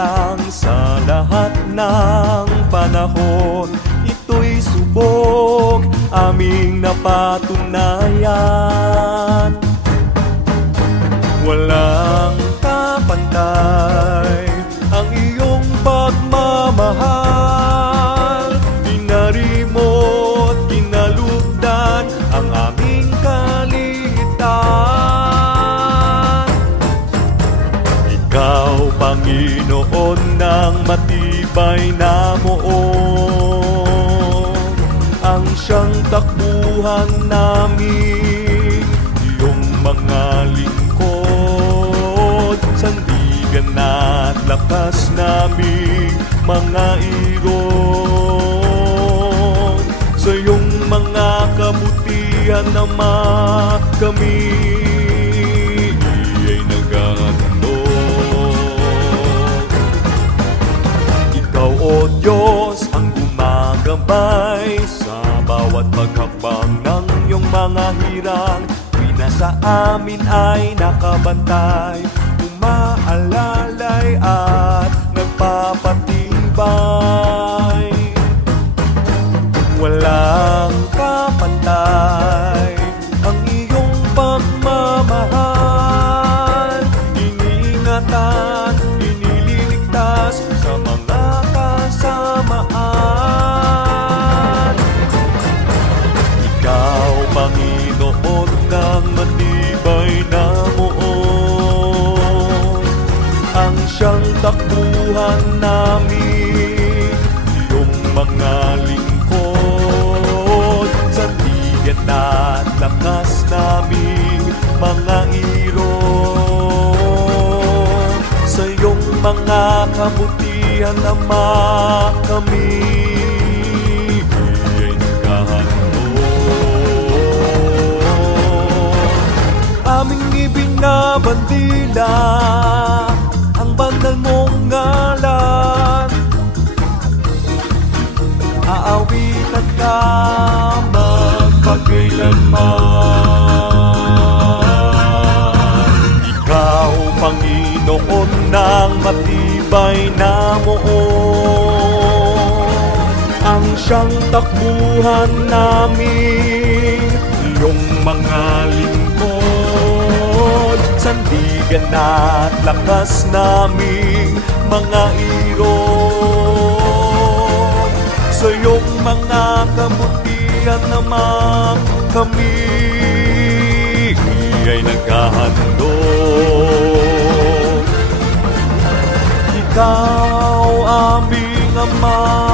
lang sa lahat ng panahon. Ito'y subok aming napatunayan. Walang kapantay ang iyong pagmamahal. Inarimo't kinalugdan ang aming kaliitan. Ikaw, Panginoon, ng matibay na muon, ang siyang takbuhan namin, iyong mga lingkod, sandigan at lakas naming mga irong. Sa iyong mga kabutihan naman kami ay naghahandog. Ikaw, O Diyos, ang gumagabay sa bawat paghakbang ng iyong mga hirang. Tuwing nasa amin ay nakabantay, umaalalay at nagpapatibay. Walang kapantay ang iyong pagmamahal. Iniingatan, inililigtas sa mga kasamaan. Ikaw, Panginoon, ng matibay na muon, ang siyang takbuhan namin, iyong mga lingkod, sandigan at lakas naming mga irong. Sa iyong mga kabutihan naman kami ay naghahandog. Aming ibinabandila ang banal mong ngalan, aawitan ka magpakailanman. Ikaw, Panginoon, ng matibay na muon, ang siyang takbuhan namin, iyong mga lingkod, sandigan at lakas naming mga irong. Sa iyong mga kabutihan naman kami ay naghahandog. Ikaw, aming Ama,